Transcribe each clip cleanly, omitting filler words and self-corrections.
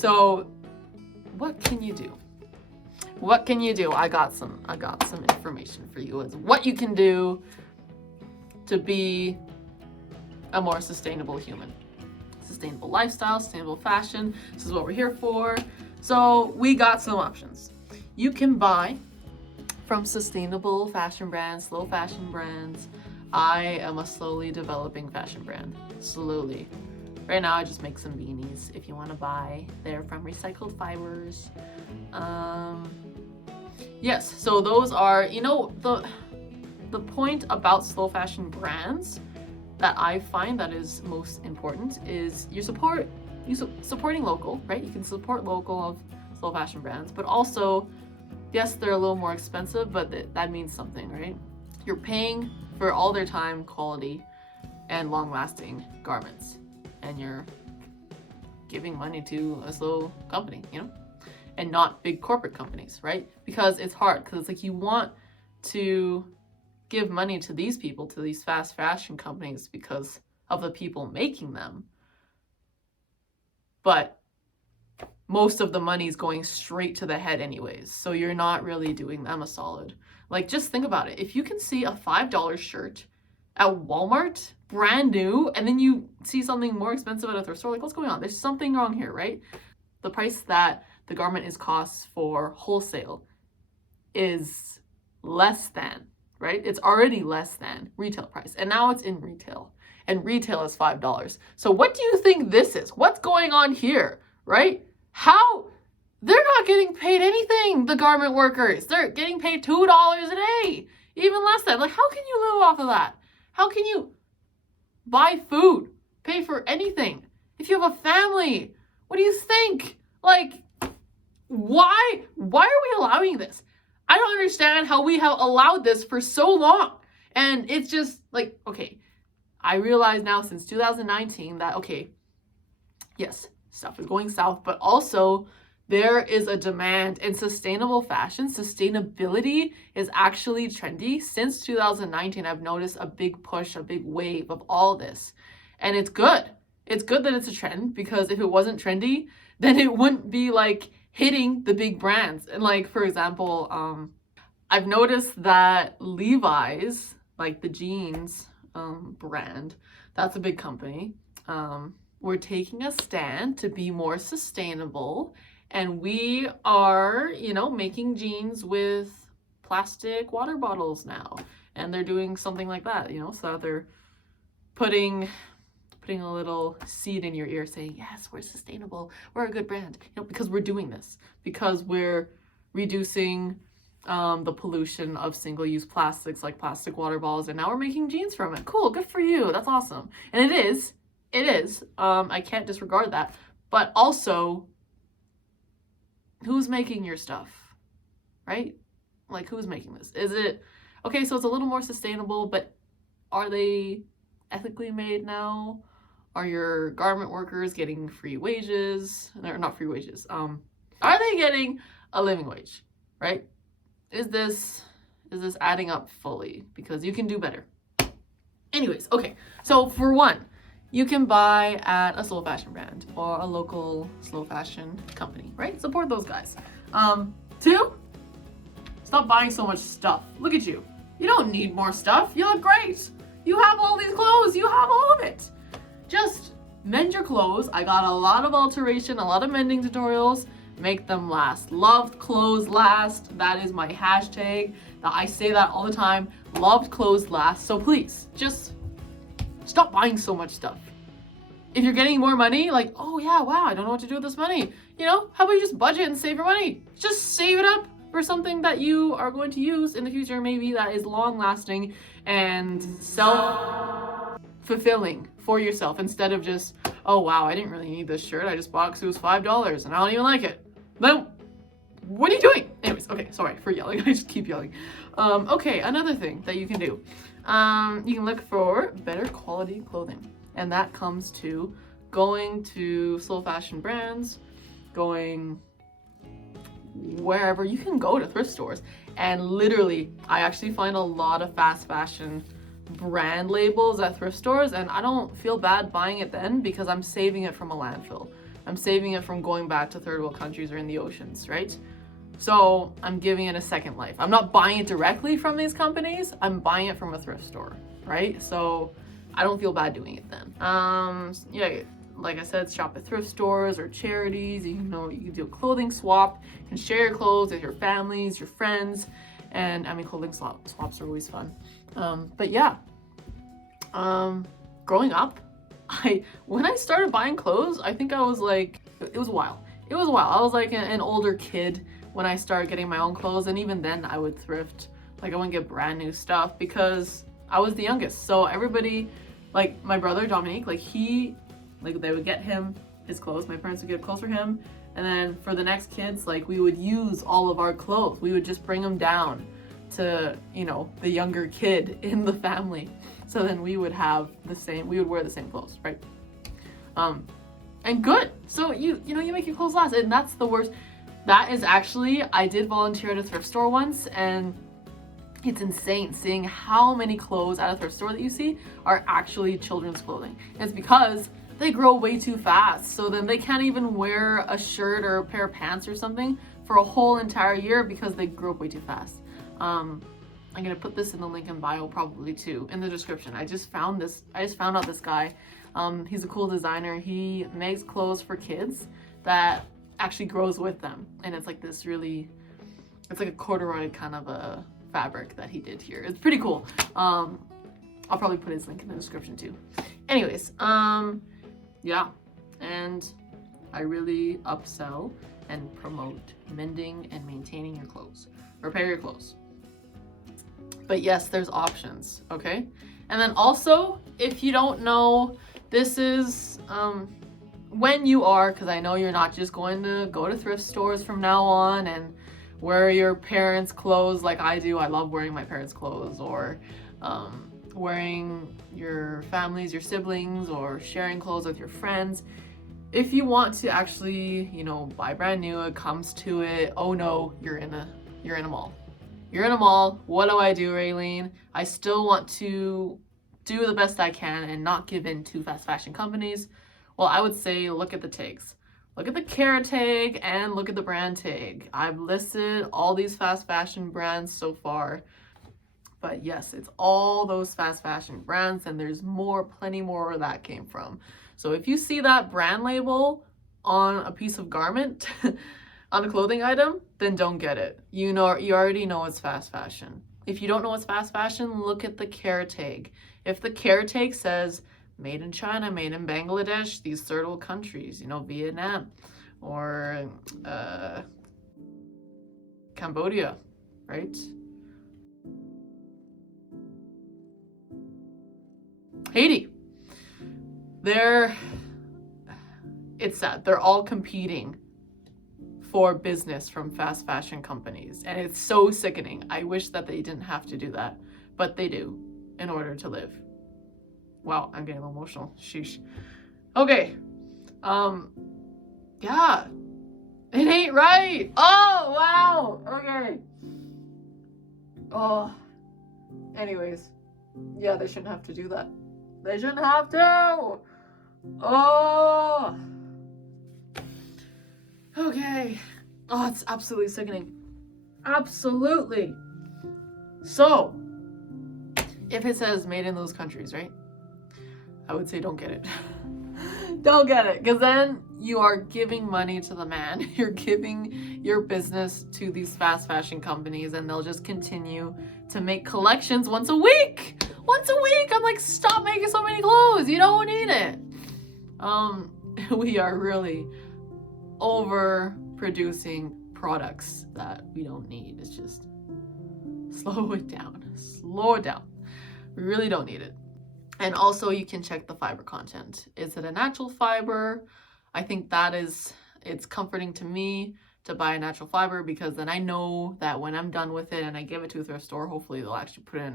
So what can you do? What can you do? I got some information for you as what you can do to be a more sustainable human. Sustainable lifestyle, sustainable fashion. This is what we're here for. So we got some options. You can buy from sustainable fashion brands, slow fashion brands. I am a slowly developing fashion brand. Slowly. Right now I just make some beanies if you want to buy. They're from recycled fibers. Yes, so those are, the point about slow fashion brands that I find that is most important is supporting local, right? You can support local of slow fashion brands, but also, yes, they're a little more expensive, but that means something, right? You're paying for all their time, quality, and long-lasting garments, and you're giving money to a slow company, and not big corporate companies, right? Because it's hard, because it's like you want to give money to these people, to these fast fashion companies because of the people making them. But most of the money is going straight to the head anyways. So you're not really doing them a solid. Like, just think about it. If you can see a $5 shirt at Walmart, brand new, and then you see something more expensive at a thrift store, like, what's going on? There's something wrong here, right? The price that the garment is cost for wholesale is less than, right? It's already less than retail price. And now it's in retail. And retail is $5. So what do you think this is? What's going on here, right? How? They're not getting paid anything, the garment workers. They're getting paid $2 a day. Even less than. Like, how can you live off of that? How can you buy food, pay for anything? If you have a family, what do you think? Like, why are we allowing this? I don't understand how we have allowed this for so long. And it's just like, okay, I realize now since 2019 that, okay, yes, stuff is going south, but also there is a demand in sustainable fashion. Sustainability is actually trendy. Since 2019, I've noticed a big push, a big wave of all this. And it's good. It's good that it's a trend, because if it wasn't trendy, then it wouldn't be like hitting the big brands. And like, for example, I've noticed that Levi's, like the jeans brand, that's a big company. We're taking a stand to be more sustainable. And we are, making jeans with plastic water bottles now. And they're doing something like that, so that they're putting a little seed in your ear saying, yes, we're sustainable, we're a good brand, because we're doing this, because we're reducing the pollution of single-use plastics like plastic water bottles, and now we're making jeans from it. Cool, good for you, that's awesome. And it is, I can't disregard that. But also, who's making your stuff, right? Like, who's making this? Is it, okay, so it's a little more sustainable, but are they ethically made now? Are your garment workers getting free wages? Or not free wages. Are they getting a living wage, right? Is this adding up fully? Because you can do better. Anyways, okay. So for one, you can buy at a slow fashion brand or a local slow fashion company, right? Support those guys. Two, stop buying so much stuff. Look at you. You don't need more stuff. You look great. You have all these clothes. You have all of it. Just mend your clothes. I got a lot of alteration, a lot of mending tutorials. Make them last. Loved clothes last. That is my hashtag. I say that all the time. Loved clothes last. So please, just stop buying so much stuff. If you're getting more money, like, oh yeah, wow, I don't know what to do with this money. How about you just budget and save your money? Just save it up for something that you are going to use in the future, maybe that is long lasting and self-fulfilling for yourself, instead of just, oh wow, I didn't really need this shirt. I just bought it because it was $5 and I don't even like it. Then what are you doing? Anyways, okay, sorry for yelling. I just keep yelling. Okay, another thing that you can do. You can look for better quality clothing. And that comes to going to slow fashion brands, going wherever. You can go to thrift stores. And literally, I actually find a lot of fast fashion brand labels at thrift stores, and I don't feel bad buying it then because I'm saving it from a landfill. I'm saving it from going back to third world countries or in the oceans, right? So I'm giving it a second life. I'm not buying it directly from these companies. I'm buying it from a thrift store, right? So I don't feel bad doing it then. Yeah, like I said, shop at thrift stores or charities. You know, you can do a clothing swap. You can share your clothes with your families, your friends. And I mean, clothing swaps are always fun. But yeah, growing up, when I started buying clothes, I think I was like, it was a while. It was a while. I was like an older kid when I started getting my own clothes, and even then I would thrift. Like I wouldn't get brand new stuff because I was the youngest. So everybody, like my brother Dominique, they would get him his clothes. My parents would get clothes for him, and then for the next kids, like we would use all of our clothes. We would just bring them down to, you know, the younger kid in the family. So then we would wear the same clothes, right? And good. So you make your clothes last, and that's the worst. That is actually, I did volunteer at a thrift store once, and it's insane seeing how many clothes at a thrift store that you see are actually children's clothing. And it's because they grow way too fast. So then they can't even wear a shirt or a pair of pants or something for a whole entire year because they grow up way too fast. I'm gonna put this in the link in bio probably too, in the description. I just found out this guy. He's a cool designer. He makes clothes for kids that actually grows with them. And it's like this it's like a corduroy kind of a fabric that he did here. It's pretty cool. I'll probably put his link in the description too. Anyways, yeah. And I really upsell and promote mending and maintaining your clothes. Repair your clothes. But yes, there's options, okay? And then also, if you don't know, this is when you are, because I know you're not just going to go to thrift stores from now on and wear your parents' clothes like I do. I love wearing my parents' clothes, or wearing your family's, your siblings, or sharing clothes with your friends. If you want to actually, you know, buy brand new, it comes to it, oh no, you're in a mall. You're in a mall. What do, Raylene? I still want to do the best I can and not give in to fast fashion companies. Well, I would say look at the tags. Look at the care tag and look at the brand tag. I've listed all these fast fashion brands so far. But yes, it's all those fast fashion brands, and there's plenty more where that came from. So if you see that brand label on a piece of garment, on a clothing item, then don't get it. You already know it's fast fashion. If you don't know it's fast fashion, look at the care tag. If the care tag says made in China, made in Bangladesh, these third world countries, you know, Vietnam or Cambodia, right? Haiti. It's sad. They're all competing for business from fast fashion companies, and it's so sickening. I wish that they didn't have to do that, but they do in order to live. Wow, I'm getting a little emotional. Sheesh. Okay. Yeah. It ain't right. Oh, wow. Okay. Oh. Anyways. Yeah, they shouldn't have to do that. They shouldn't have to. Oh. Okay. Oh, it's absolutely sickening. Absolutely. So, if it says made in those countries, right? I would say don't get it. Don't get it, because then you are giving money to the man. You're giving your business to these fast fashion companies, and they'll just continue to make collections once a week. Once a week! I'm like, stop making so many clothes. You don't need it. We are really overproducing products that we don't need. It's just slow it down. Slow it down. We really don't need it. And also you can check the fiber content. Is it a natural fiber? I think it's comforting to me to buy a natural fiber, because then I know that when I'm done with it and I give it to a thrift store, hopefully they'll actually put it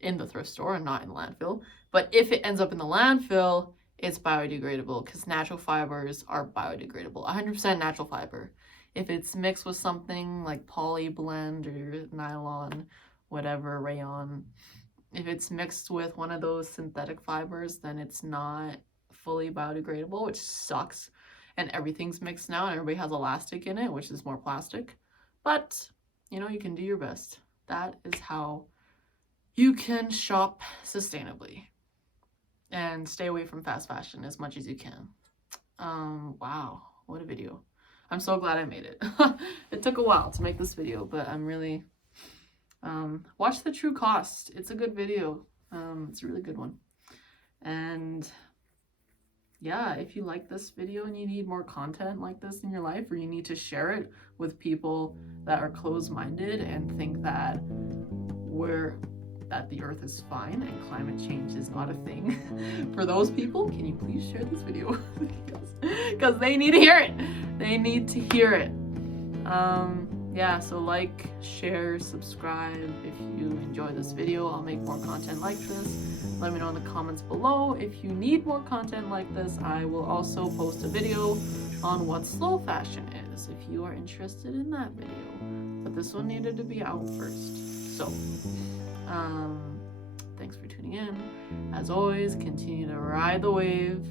in the thrift store and not in the landfill. But if it ends up in the landfill, it's biodegradable, because natural fibers are biodegradable. 100% natural fiber. If it's mixed with something like poly blend or nylon, whatever, rayon, if it's mixed with one of those synthetic fibers, then it's not fully biodegradable, which sucks. and everything's mixed now and everybody has elastic in it, which is more plastic. But, you know, you can do your best. That is how you can shop sustainably and stay away from fast fashion as much as you can. Wow, what a video. I'm so glad I made it. It took a while to make this video, but I'm really, watch the true cost. It's a good video. It's a really good one. And yeah, if you like this video and you need more content like this in your life, or you need to share it with people that are closed-minded and think that the earth is fine and climate change is not a thing, for those people, can you please share this video? Because they need to hear it. They need to hear it. Yeah, so like, share, subscribe if you enjoy this video. I'll make more content like this. Let me know in the comments below if you need more content like this. I will also post a video on what slow fashion is if you are interested in that video. But this one needed to be out first. So, thanks for tuning in. As always, continue to ride the wave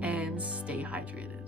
and stay hydrated.